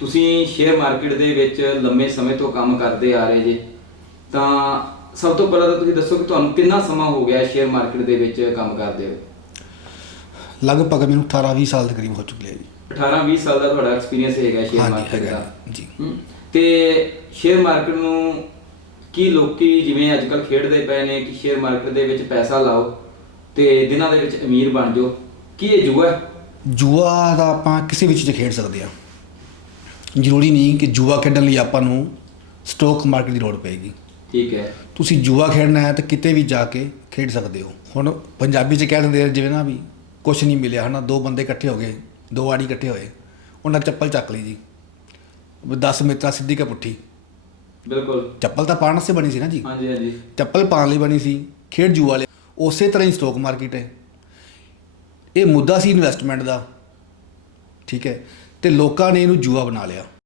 ਤੁਸੀਂ share market ਦੇ ਵਿੱਚ ਲੰਮੇ ਸਮੇਂ ਤੋਂ ਕੰਮ ਕਰਦੇ ਆ ਰਹੇ ਜੇ ਤਾਂ ਸਭ ਤੋਂ ਪਹਿਲਾਂ ਤਾਂ ਤੁਸੀਂ ਦੱਸੋ ਕਿ ਤੁਹਾਨੂੰ ਕਿੰਨਾ ਸਮਾਂ ਹੋ ਗਿਆ ਸ਼ੇਅਰ ਮਾਰਕੀਟ ਦੇ ਵਿੱਚ ਕੰਮ ਕਰਦੇ ਹੋ ਲਗਭਗ ਮੈਨੂੰ 18 20 ਸਾਲ ਦੇ ਕਰੀਬ ਹੋ ਚੁੱਕੇ ਹੈ ਜੀ। 18 20 ਸਾਲ ਦਾ ਤੁਹਾਡਾ ਐਕਸਪੀਰੀਅੰਸ ਹੈਗਾ ਸ਼ੇਅਰ ਹਾਂਜੀ ਮਾਰਕੀਟ ਹੈਗਾ ਦਾ। ਜੀ। ਤੇ ਸ਼ੇਅਰ ਮਾਰਕੀਟ ਨੂੰ ਕੀ ਲੋਕੀ ਜਿਵੇਂ ਅੱਜ ਕੱਲ ਖੇਡਦੇ ਪਏ ਨੇ ਕਿ ਸ਼ੇਅਰ ਮਾਰਕੀਟ ਦੇ ਵਿੱਚ ਪੈਸਾ ਲਾਓ ਤੇ ਦਿਨਾਂ ਦੇ ਵਿੱਚ ਅਮੀਰ ਬਣ ਜਾਓ ਕੀ ਇਹ ਜੂਆ ਹੈ? ਜੂਆ ਦਾ ਆਪਾਂ ਕਿਸੇ ਵੀ ਚੀਜ਼ 'ਚ ਖੇਡ ਸਕਦੇ ਆ। ਜ਼ਰੂਰੀ ਨਹੀਂ ਕਿ ਜੂਆ ਖੇਡਣ ਲਈ ਆਪਾਂ ਨੂੰ ਸਟਾਕ ਮਾਰਕੀਟ ਦੀ ਲੋੜ ਪਏਗੀ। ਠੀਕ ਹੈ। ਤੁਸੀਂ ਜੂਆ ਖੇਡਣਾ ਹੈ ਤਾਂ ਕਿਤੇ ਵੀ ਜਾ ਕੇ ਖੇਡ ਸਕਦੇ ਹੋ। ਹੁਣ ਪੰਜਾਬੀ 'ਚ ਕਹਿ ਦਿੰਦੇ ਆ ਜਿਵੇਂ ਨਾ ਵੀ ਕੁਝ ਨਹੀਂ ਮਿਲਿਆ ਹਨਾ ਦੋ ਬੰਦੇ ਇਕੱਠੇ ਹੋ ਗਏ ਦੋ ਆੜੀ ਇਕੱਠੇ ਹੋਏ ਉਹਨਾਂ ਚੱਪਲ ਚੱਕ ਲਈ ਜੀ। 10 ਮਿੱਤਰਾਂ ਸਿੱਧੀ ਕਾ ਪੁੱਠੀ। ਬਿਲਕੁਲ। ਚੱਪਲ ਤਾਂ ਪਾਉਣ ਵਾਸਤੇ ਬਣੀ ਸੀ ਨਾ ਜੀ। ਹਾਂਜੀ ਹਾਂਜੀ। ਚੱਪਲ ਪਾਉਣ ਲਈ ਬਣੀ ਸੀ ਖੇਡ ਜੂਆ ਵਾਲੇ ਉਸੇ ਤਰ੍ਹਾਂ ਹੀ ਸਟਾਕ ਮਾਰਕੀਟ ਹੈ। ਇਹ ਮੁੱਦਾ ਸੀ ਇਨਵੈਸਟਮੈਂਟ ਦਾ। ਠੀਕ ਹੈ? ਤੇ ਲੋਕਾਂ ਨੇ ਇਹਨੂੰ ਜੂਆ ਬਣਾ ਲਿਆ।